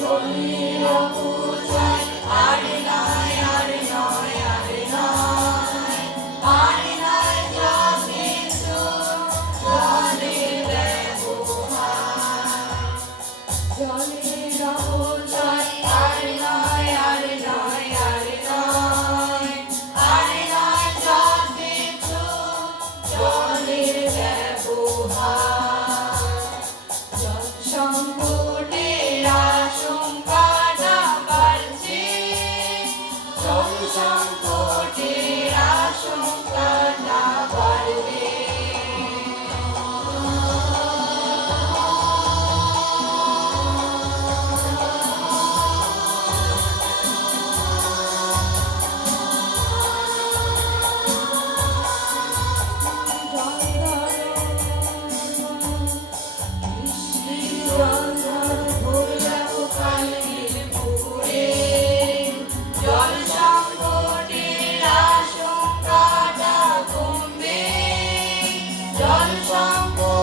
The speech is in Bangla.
জলের time.